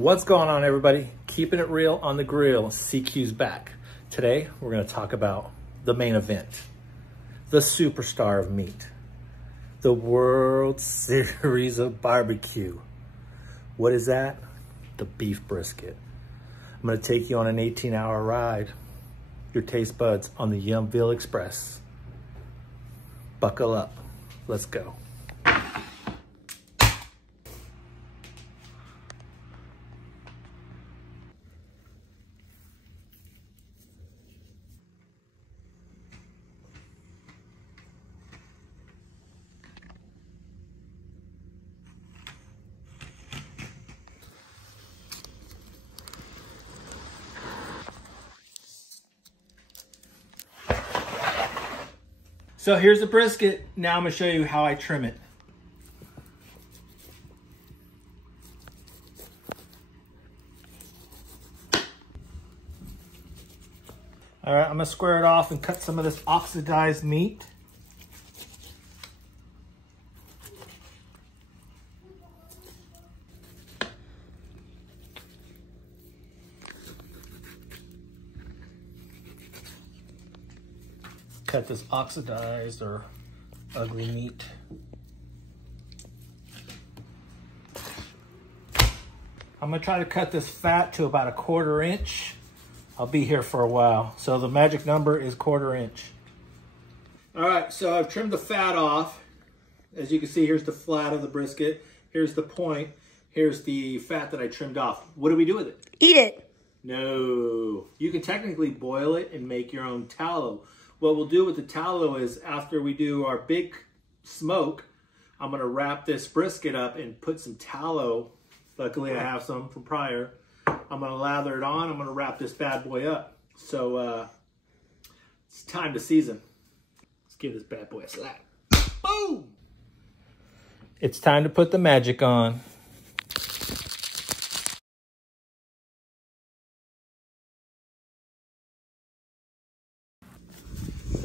What's going on, everybody? Keeping it real on the grill. CQ's back. Today, we're going to talk about the main event, the superstar of meat, the World Series of barbecue. What is that? The beef brisket. I'm going to take you on an 18-hour ride. Your taste buds on the Yumville Express. Buckle up. Let's go. So here's the brisket. Now I'm gonna show you how I trim it. All right, I'm gonna square it off and cut some of this oxidized meat. Cut this oxidized or ugly meat. I'm gonna try to cut this fat to about 1/4 inch. I'll be here for a while. So the magic number is 1/4 inch. All right, so I've trimmed the fat off. As you can see, here's the flat of the brisket. Here's the point. Here's the fat that I trimmed off. What do we do with it? Eat it. No, you can technically boil it and make your own tallow. What we'll do with the tallow is after we do our big smoke, I'm gonna wrap this brisket up and put some tallow. Luckily I have some from prior. I'm gonna lather it on. I'm gonna wrap this bad boy up. So it's time to season. Let's give this bad boy a slap. Boom! It's time to put the magic on.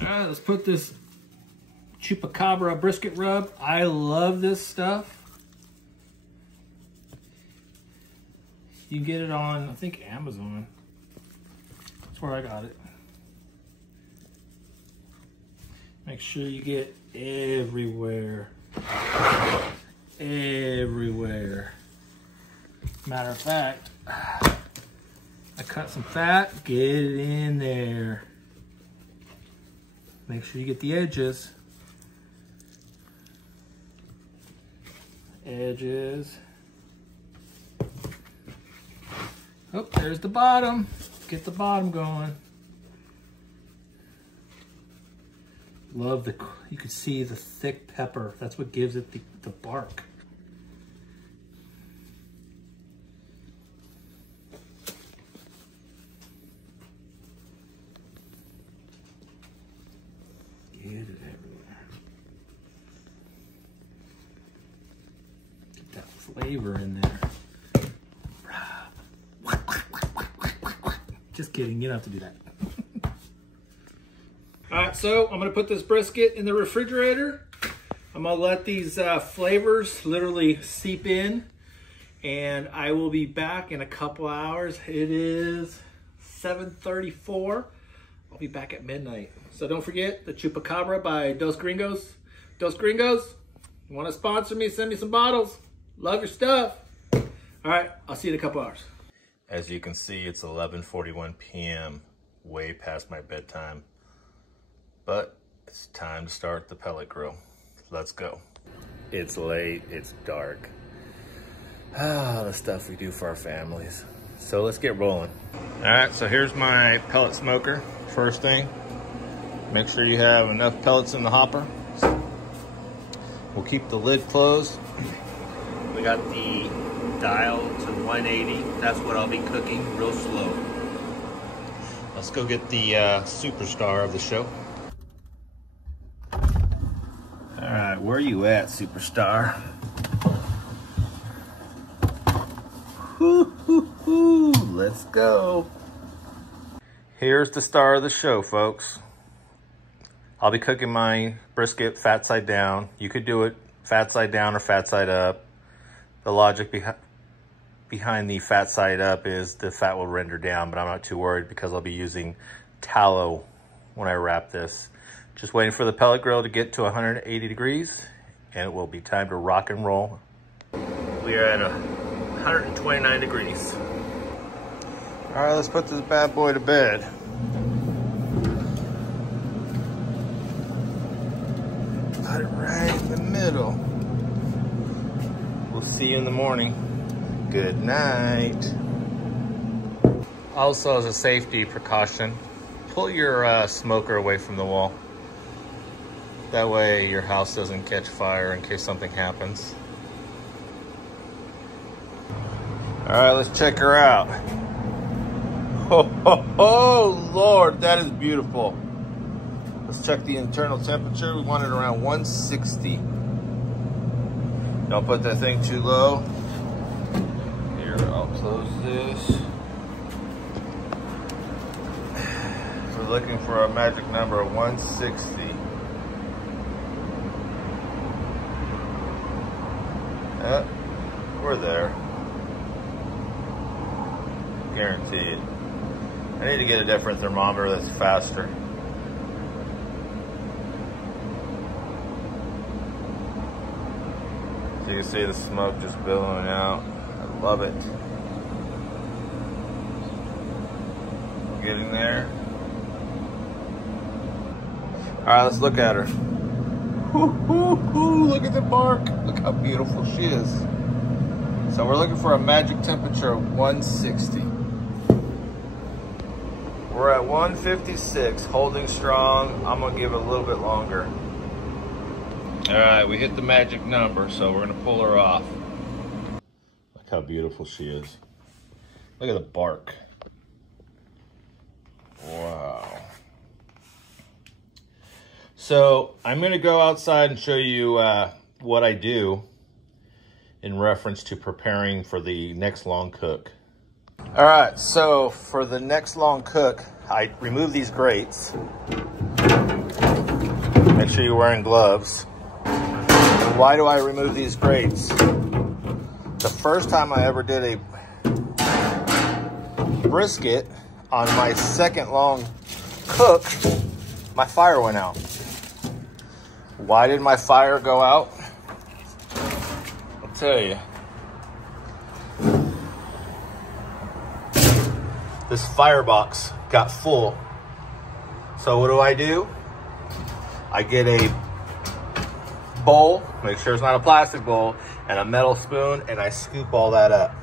All right, let's put this Chupacabra brisket rub. I love this stuff. You can get it on, I think, Amazon. That's where I got it. Make sure you get everywhere. Everywhere. Matter of fact, I cut some fat, get it in there. Make sure you get the edges. Edges. Oh, there's the bottom. Get the bottom going. Love the, you can see the thick pepper. That's what gives it the bark. Get it everywhere. Get that flavor in there. Just kidding, you don't have to do that. All right, so I'm gonna put this brisket in the refrigerator. I'm gonna let these flavors literally seep in, and I will be back in a couple hours. It is 7:34. I'll be back at midnight. So don't forget the Chupacabra by Dos Gringos. Dos Gringos, you wanna sponsor me, send me some bottles. Love your stuff. All right, I'll see you in a couple hours. As you can see, it's 11:41 p.m., way past my bedtime. But it's time to start the pellet grill. Let's go. It's late, it's dark. The stuff we do for our families. So let's get rolling. All right, so here's my pellet smoker. First thing, make sure you have enough pellets in the hopper. We'll keep the lid closed. We got the dial to 180. That's what I'll be cooking, real slow. Let's go get the superstar of the show. All right, where are you at, superstar? Let's go. Here's the star of the show, folks. I'll be cooking my brisket fat side down. You could do it fat side down or fat side up. The logic behind behind the fat side up is the fat will render down, but I'm not too worried because I'll be using tallow when I wrap this. Just waiting for the pellet grill to get to 180 degrees and it will be time to rock and roll. We are at 129 degrees. All right, let's put this bad boy to bed. Put it right in the middle. We'll see you in the morning. Good night. Also, as a safety precaution, pull your smoker away from the wall. That way your house doesn't catch fire in case something happens. All right, let's check her out. Oh, Lord, that is beautiful. Let's check the internal temperature. We want it around 160. Don't put that thing too low. Here, I'll close this. We're looking for a magic number of 160. Yep, we're there. Guaranteed. I need to get a different thermometer that's faster. So you can see the smoke just billowing out. I love it. Getting there. All right, let's look at her. Look at the bark. Look how beautiful she is. So we're looking for a magic temperature of 160. We're at 156, holding strong. I'm gonna give it a little bit longer. All right, we hit the magic number, so we're gonna pull her off. Look how beautiful she is. Look at the bark. Wow. So I'm gonna go outside and show you what I do in reference to preparing for the next long cook. All right, so for the next long cook, I remove these grates. Make sure you're wearing gloves. Why do I remove these grates? The first time I ever did a brisket on my second long cook, my fire went out. Why did my fire go out? I'll tell you. This firebox got full. So what do? I get a bowl, make sure it's not a plastic bowl, and a metal spoon, and I scoop all that up.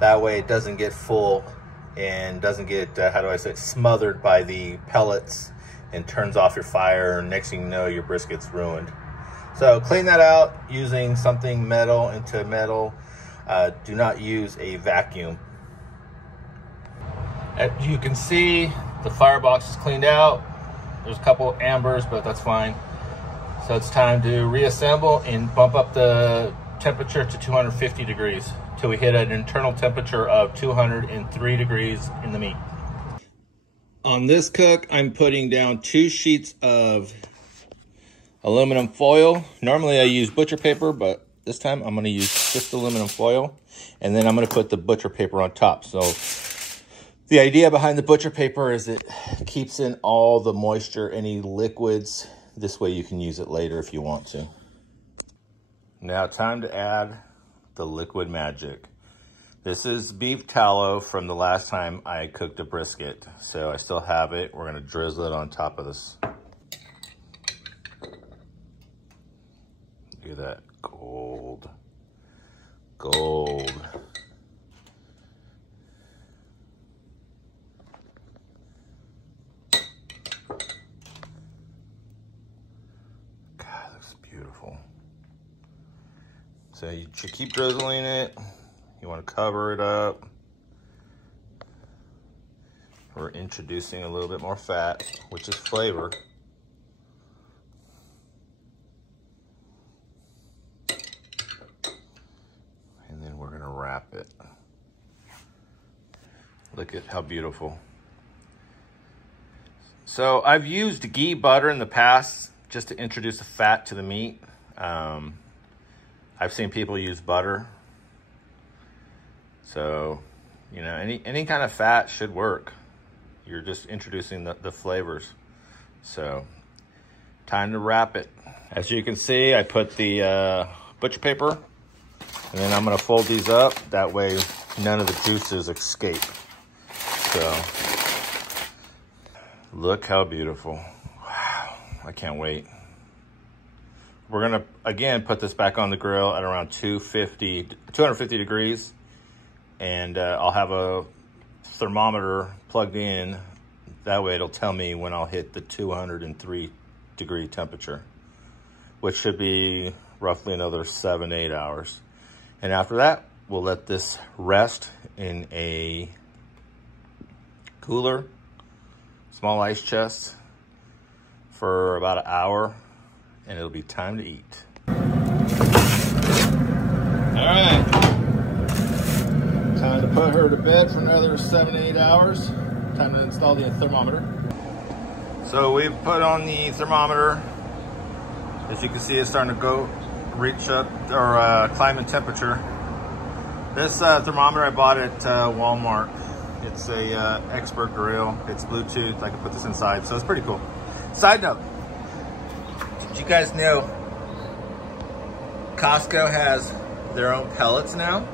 That way it doesn't get full and doesn't get, smothered by the pellets and turns off your fire. Next thing you know, your brisket's ruined. So clean that out using something metal into metal. Do not use a vacuum. As you can see, the firebox is cleaned out. There's a couple ambers, but that's fine. So it's time to reassemble and bump up the temperature to 250 degrees till we hit an internal temperature of 203 degrees in the meat. On this cook, I'm putting down 2 sheets of aluminum foil. Normally I use butcher paper, but this time I'm gonna use just aluminum foil. And then I'm gonna put the butcher paper on top. So the idea behind the butcher paper is it keeps in all the moisture, any liquids. This way you can use it later if you want to. Now time to add the liquid magic. This is beef tallow from the last time I cooked a brisket. So I still have it. We're gonna drizzle it on top of this. Look at that, gold. Gold. God, looks beautiful. So you should keep drizzling it. You want to cover it up. We're introducing a little bit more fat, which is flavor. And then we're gonna wrap it. Look at how beautiful. So I've used ghee butter in the past just to introduce the fat to the meat. I've seen people use butter. So, you know, any kind of fat should work. You're just introducing the flavors. So, time to wrap it. As you can see, I put the butcher paper, and then I'm gonna fold these up. That way, none of the juices escape. So, look how beautiful. Wow, I can't wait. We're gonna, again, put this back on the grill at around 250 degrees. And I'll have a thermometer plugged in. That way it'll tell me when I'll hit the 203 degree temperature, which should be roughly another 7-8 hours. And after that, we'll let this rest in a cooler, small ice chest for about an hour, and it'll be time to eat. All right. Time to put her to bed for another 7-8 hours. Time to install the thermometer. So we've put on the thermometer. As you can see, it's starting to reach up or climb in temperature. This thermometer I bought at Walmart. It's a expert grill. It's Bluetooth. I can put this inside, so it's pretty cool. Side note, did you guys know Costco has their own pellets now?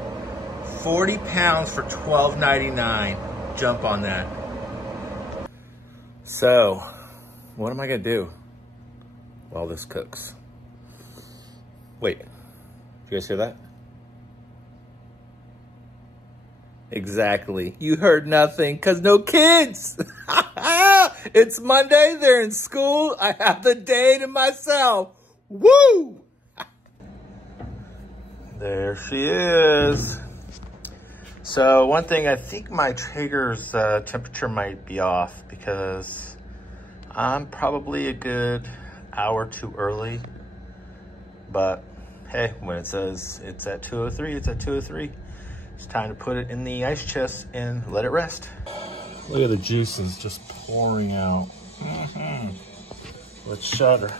40 pounds for $12.99. Jump on that. So, what am I gonna do while this cooks? Wait, did you guys hear that? Exactly, you heard nothing, cause no kids. It's Monday, they're in school. I have the day to myself. Woo! There she is. So one thing, I think my Traeger's temperature might be off because I'm probably a good hour too early. But hey, when it says it's at 203, it's at 203. It's time to put it in the ice chest and let it rest. Look at the juices just pouring out. Let's shudder.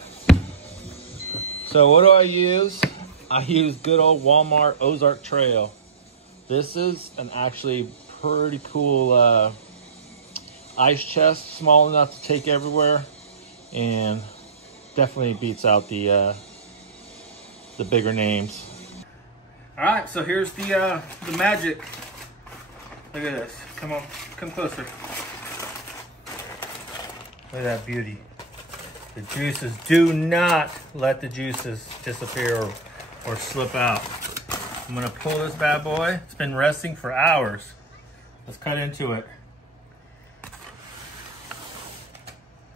So what do I use? I use good old Walmart Ozark Trail. This is an actually pretty cool ice chest, small enough to take everywhere, and definitely beats out the bigger names. All right, so here's the magic. Look at this. Come on, come closer. Look at that beauty. The juices, do not let the juices disappear or slip out. I'm gonna pull this bad boy. It's been resting for hours. Let's cut into it.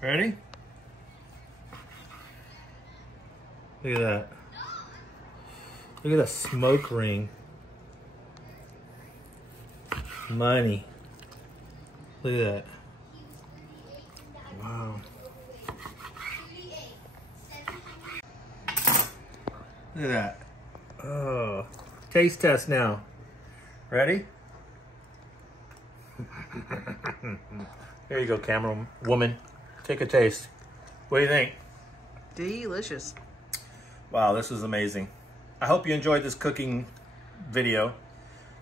Ready? Look at that. Look at the smoke ring. Money. Look at that. Wow. Look at that. Oh. Taste test now. Ready? Here you go, camera woman. Take a taste. What do you think? Delicious. Wow, this is amazing. I hope you enjoyed this cooking video.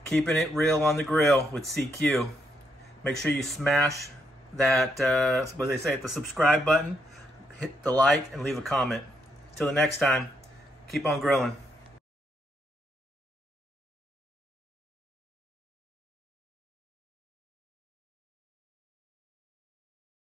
Keeping it real on the grill with CQ. Make sure you smash that, what they say, the subscribe button. Hit the like and leave a comment. Till the next time, keep on grilling.